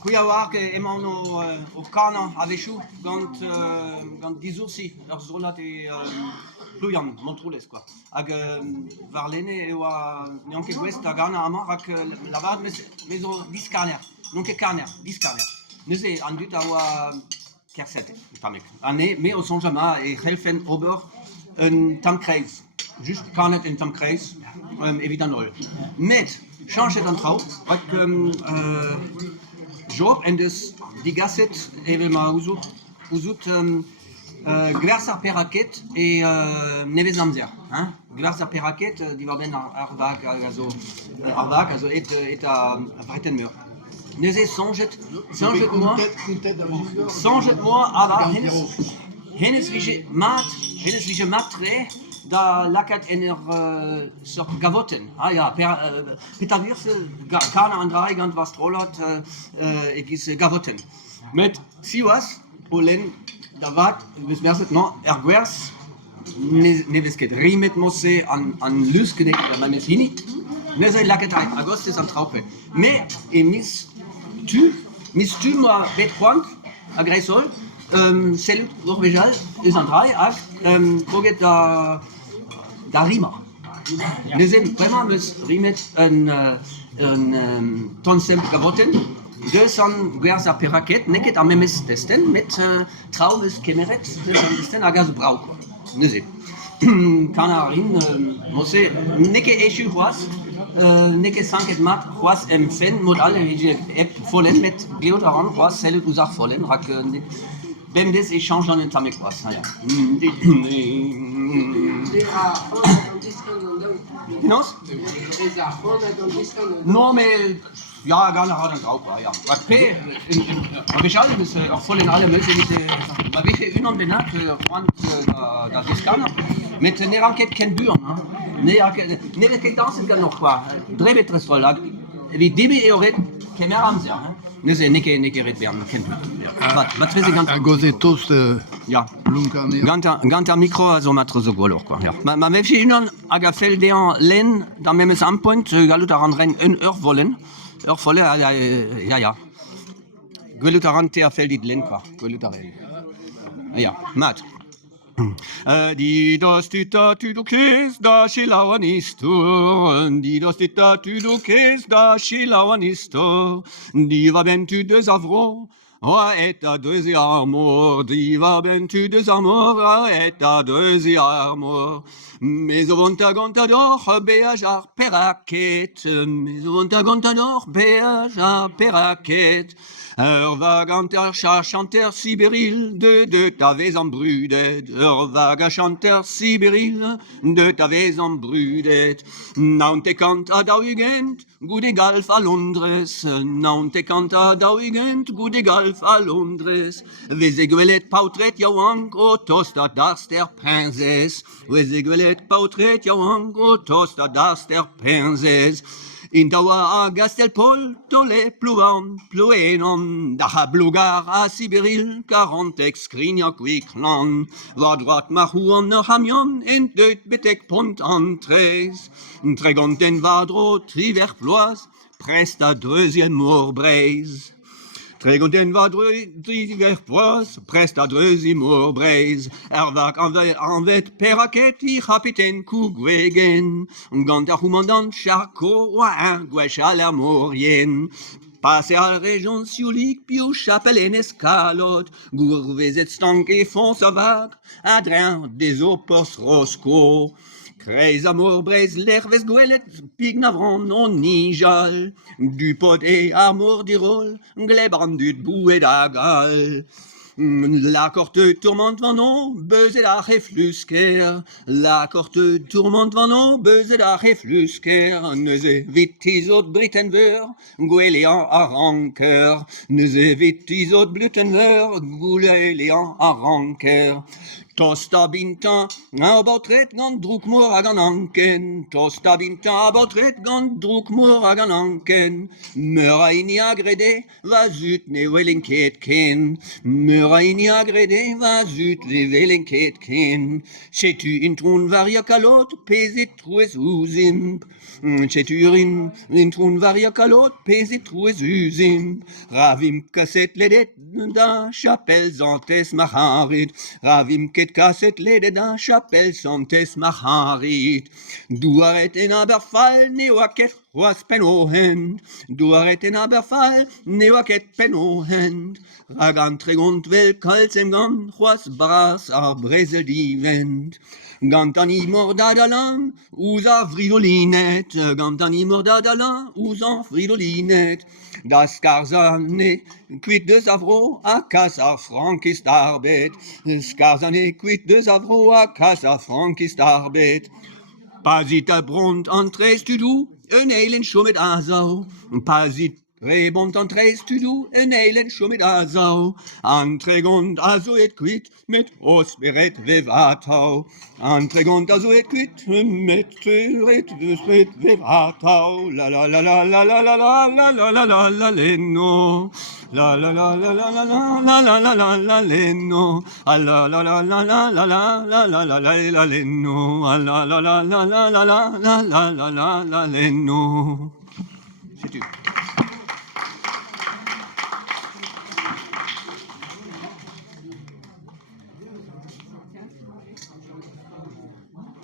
Cuiahuac emaon o kana a vechou gant dizursi ur zolat plouian, Montroulez, quoi. Hag var lenne eo a neanke gwest a gana amañ rak lavad mes o diskarner. Nonke karner, diskarner. Neuze an dut a oa kerset, tamek. Ane, me o sonjama e c'helfen ober un tamkreiz. Just karnet en tamkreiz, evident ol. Met, chanchet an trau, rak Job en dus digasset evel ma ouzout gwerz ar peraket e nevez amzer. Gwerz ar peraket diwar ben ar vag also et a vreten meur. Neuze sonjet moi ava hennes vije mat tre da lakat en sort gavoten. Ja, petavurse kana an drai gant was trollot egis gavoten. Met siwas olen da vat bis merset no gwers nevesket rimet mosse an luskenek man mes hini. Neze lakat agostes an traupe. Me e mis tu moi betquant agresol Salut, Urvejal, is an drei ak koget da rima. Wir sind vraiment mes rimet un tonsem gavoten. Deux an gwers a peraket, neket a memes testen met traumes kemeret, deux an testen a gaz brau. Nous sind. Kanarin, mosse neke echu was. Neke sanket mat was fen mod alle ep follen met geodaran was salut usach follen rak Bem des échanges en tamek was. Nos? Non, mais ja, gar nicht an drauf, ja. Was P, aber ich alle bis auch voll in alle möglichen, aber welche Ünon benannt, Freund da Diskaner, mit ne Ranket ken Büren, ne ket dansen kan noch quoi, drebetres voll, wie DB Eoret kemer amzer, ne se neke red bern ken Büren. Was très gant Gozetos ja. Lunkarne. Gant micro also matre so golor quoi. Ja. Ma welche Ünon aga feldean len da memes ampoint galut daran ren un wollen. Volle, ja. Gölutaran te a feldit lenka. Gölutaran. Ja, mat. Di dos tita tu do kes da shilawanisto. Di dos tita tu do kes da shilawanisto. Di va ben tu deux avro. Oa et a deuzi armor, di va ben tu deux armor, oa et a deuzi armor. Mais au vontagantador, beajar peraket, mais au vontagantador, beajar peraket. Vaganter chanter sibéril, de t'avais en brudet, vaga chanter sibéril, de t'avais en brudet. Naunte canta dauigent, gude galf a Londres, naunte canta dauigent, gude galf a Londres. Vesegwelet pautret jauank, o tosta das der prinzes, vesegwelet pautret jauank, o tosta das der prinzes. In taua a Gastelpol, tole pluvan, pluenon, da blugar a Sibiril, 40 excrinja quiclan, va droit mahuan na hamion, en deut betek pont entres, tregonten vadro triver ploas, presta deuxième morbreise. Tregonten va driver poas, presta deuxième morbreise, vak en vet peraket i kapiten kugwegen, gant ar commandant Charcot oa un gwech a la morien. Passe à la région sioulique, puis au chapelle en escalote, gourvezet stank et fonce à vague, adrien des opos rosco. Kreis amour braise l'herves gwelet, pig navran non nijal, du pot et amour d'irol, glebran du bouet d'agal. La corte tourmente vanon, beuze la reflusker. La corte tourmente vanon, beuze la reflusker. Neuze vitizot britenver, guelean a ranker. Neuze vitizot britenver, guelean a ranker. Tosta binta, aber tret gant drukmor agan anken. Tosta binta, aber tret gant drukmor agan anken. Muraini agrede, va zut ne welinket ken. Muraini agrede, va zut ne welinket ken. Sais-tu in trun varia kalot, pesit trues usimp. Sais-tu in trun varia kalot, pesit trues usimp. Ravim kaset ledet da chapelle zantes macharit. Ravim ket kaset ledet da chapelle zantes macharit. Du arret en aberfall, neoaket was penohend. Du arret en aberfall, neoaket penohend. Ragan tregont vel kalzem gan, was bras ar brezel divent. Gantani mordadalan, usa fridolinet. Gantani mordadalan, usa fridolinet. Das Garzane quid de Zavro a casa Frankis d'arbet. Das Garzane quid de Zavro a casa Frankis d'arbet. Pasit a bront entrez tu du, un eilen chomet azau. Pasit rebont entrez tu du, un eilen chomet azau. Entregont azo et quid, met os beret vevatau. Entregont azo et quid, met ret vevatau. La la la la la la la la la la la la la leno. La la la la la la la la la la la leno. La la la la la la la la la la la la leno. La la la la la la la la la la la la leno.